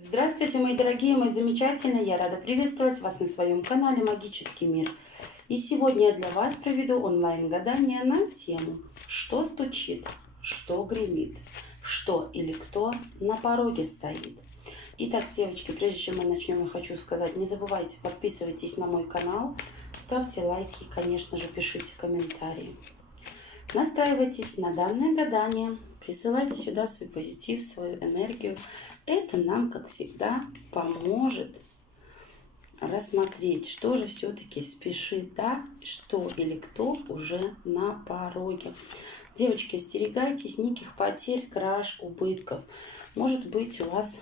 Здравствуйте, мои дорогие, мои замечательные! Я рада приветствовать вас на своем канале Магический мир. И сегодня я для вас проведу онлайн-гадание на тему «Что стучит? Что гремит? Что или кто на пороге стоит?» Итак, девочки, прежде чем мы начнем, я хочу сказать, не забывайте, подписывайтесь на мой канал, ставьте лайки и, конечно же, пишите комментарии. Настраивайтесь на данное гадание, присылайте сюда свой позитив, свою энергию. Это нам, как всегда, поможет рассмотреть, что же все-таки спешит, да, что или кто уже на пороге. Девочки, остерегайтесь неких потерь, краж, убытков. Может быть, у вас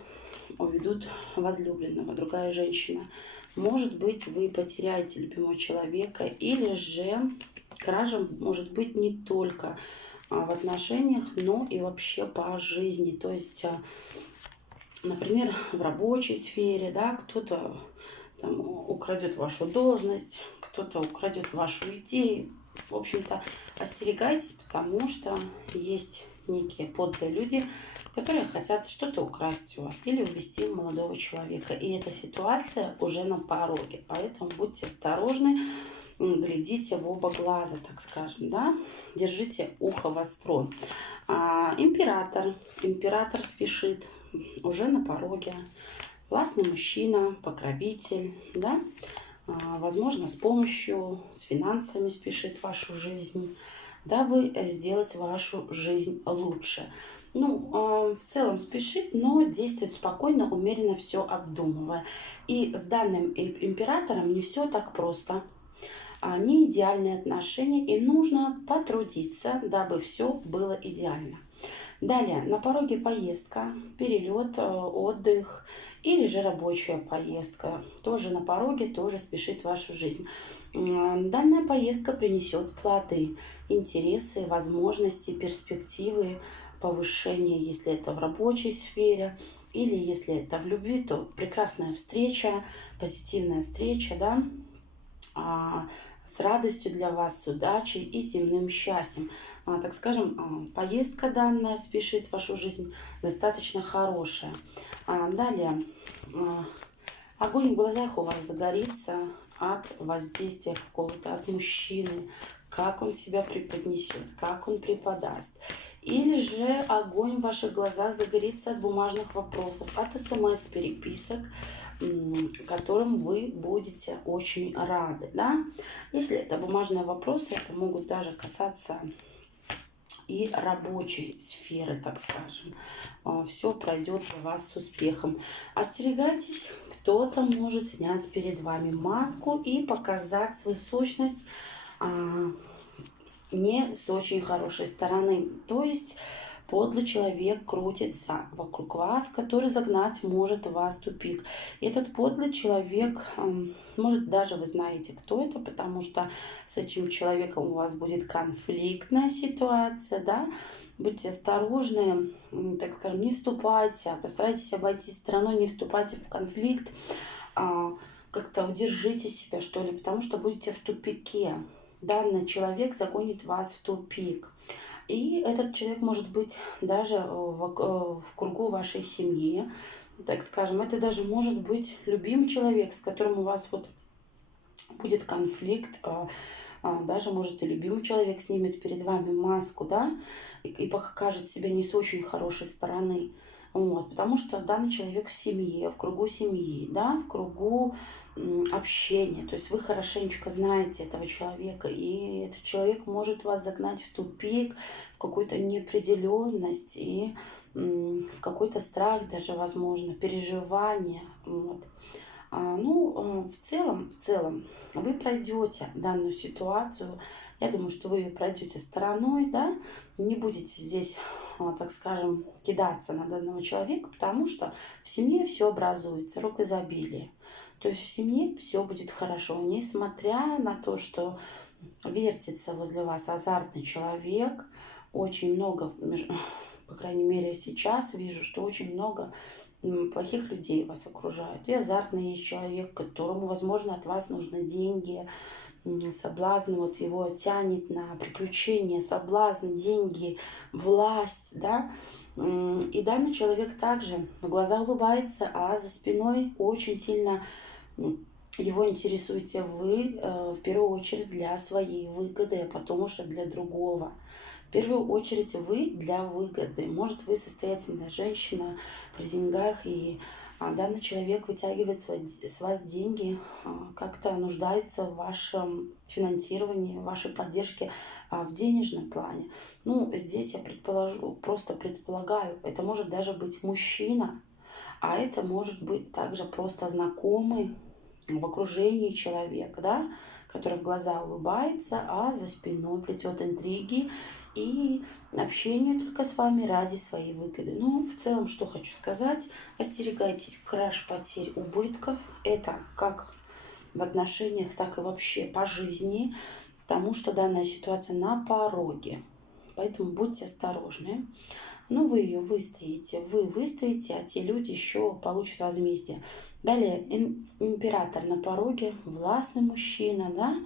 уведут возлюбленного, другая женщина. Может быть, вы потеряете любимого человека, или же кража может быть не только в отношениях, но и вообще по жизни. То есть, например, в рабочей сфере, да, кто-то там украдет вашу должность, кто-то украдет вашу идею. В общем-то, остерегайтесь, потому что есть некие подлые люди, которые хотят что-то украсть у вас или увести молодого человека. И эта ситуация уже на пороге. Поэтому будьте осторожны, глядите в оба глаза, так скажем, да, держите ухо востро. Император спешит, уже на пороге. Властный мужчина, покровитель, да, возможно, с финансами спешит в вашу жизнь, дабы сделать вашу жизнь лучше. В целом спешит, но действует спокойно, умеренно, все обдумывая. И с данным императором не все так просто. Не идеальные отношения, и нужно потрудиться, дабы все было идеально. Далее, на пороге поездка, перелет, отдых или же рабочая поездка. Тоже на пороге, тоже спешит в вашу жизнь. Данная поездка принесет плоды, интересы, возможности, перспективы, повышение, если это в рабочей сфере, или если это в любви, то прекрасная встреча, позитивная встреча, да, с радостью для вас, с удачей и земным счастьем. Так скажем, поездка данная спешит в вашу жизнь достаточно хорошая. Далее, огонь в глазах у вас загорится от воздействия какого-то, от мужчины, как он себя преподнесет, как он преподаст. Или же огонь в ваших глазах загорится от бумажных вопросов, от смс-переписок, которым вы будете очень рады, да? Если это бумажные вопросы, это могут даже касаться и рабочей сферы, так скажем. Все пройдет для вас с успехом. Остерегайтесь, кто-то может снять перед вами маску и показать свою сущность не с очень хорошей стороны. То есть подлый человек крутится вокруг вас, который загнать может вас в тупик. И этот подлый человек, может, даже вы знаете, кто это, потому что с этим человеком у вас будет конфликтная ситуация, да. Будьте осторожны, так скажем, не вступайте, постарайтесь обойти стороной, не вступайте в конфликт, как-то удержите себя, что ли, потому что будете в тупике. Данный человек загонит вас в тупик. И этот человек может быть даже в кругу вашей семьи, так скажем. Это даже может быть любимый человек, с которым у вас вот будет конфликт. Даже, может, и любимый человек снимет перед вами маску, да, и покажет себя не с очень хорошей стороны. Вот, потому что данный человек в семье, в кругу семьи, да, в кругу общения. То есть вы хорошенечко знаете этого человека, и этот человек может вас загнать в тупик, в какую-то неопределенность и в какой-то страх даже, возможно, переживания. Вот. В целом, вы пройдете данную ситуацию. Я думаю, что вы ее пройдете стороной, да, не будете здесь, так скажем, кидаться на данного человека, потому что в семье все образуется, рок изобилия. То есть в семье все будет хорошо, несмотря на то, что вертится возле вас азартный человек, очень много по крайней мере, сейчас вижу, что очень много плохих людей вас окружают. И азартный есть человек, которому, возможно, от вас нужны деньги, соблазн, вот его тянет на приключения, соблазн, деньги, власть, да. И данный человек также в глаза улыбается, а за спиной очень сильно его интересуете вы в первую очередь для своей выгоды, а потом уже для другого. В первую очередь вы для выгоды. Может, вы состоятельная женщина при деньгах, и данный человек вытягивает с вас деньги, как-то нуждается в вашем финансировании, в вашей поддержке в денежном плане. Ну, здесь я просто предполагаю, это может даже быть мужчина, а это может быть также просто знакомый в окружении человек, да, который в глаза улыбается, а за спиной плетет интриги и общение только с вами ради своей выгоды. Ну, в целом, что хочу сказать, остерегайтесь краж, потерь, убытков. Это как в отношениях, так и вообще по жизни, потому что данная ситуация на пороге. Поэтому будьте осторожны. Ну, вы выстоите, а те люди еще получат возмездие. Далее, император на пороге, властный мужчина, да,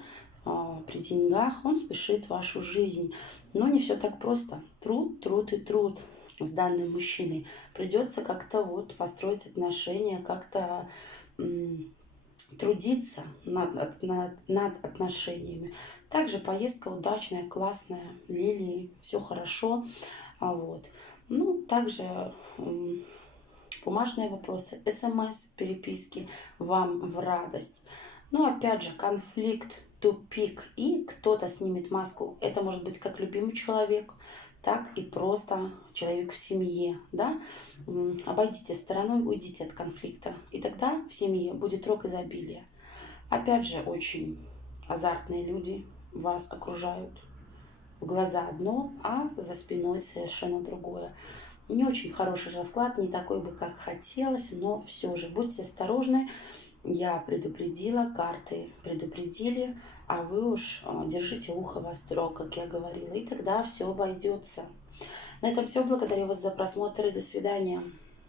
при деньгах, он спешит в вашу жизнь. Но не все так просто. Труд, труд и труд с данным мужчиной. Придется как-то вот построить отношения, как-то трудиться над отношениями. Также поездка удачная, классная, лилии, все хорошо. Вот. Ну, также бумажные вопросы, смс, переписки вам в радость. Но опять же, конфликт, тупик, и кто-то снимет маску. Это может быть как любимый человек, так и просто человек в семье, да. Обойдите стороной, уйдите от конфликта, и тогда в семье будет рок изобилия. Опять же, очень азартные люди вас окружают. В глаза одно, а за спиной совершенно другое. Не очень хороший расклад, не такой бы, как хотелось, но все же будьте осторожны. Я предупредила, карты предупредили, а вы уж держите ухо востро, как я говорила, и тогда все обойдется. На этом все. Благодарю вас за просмотр и до свидания.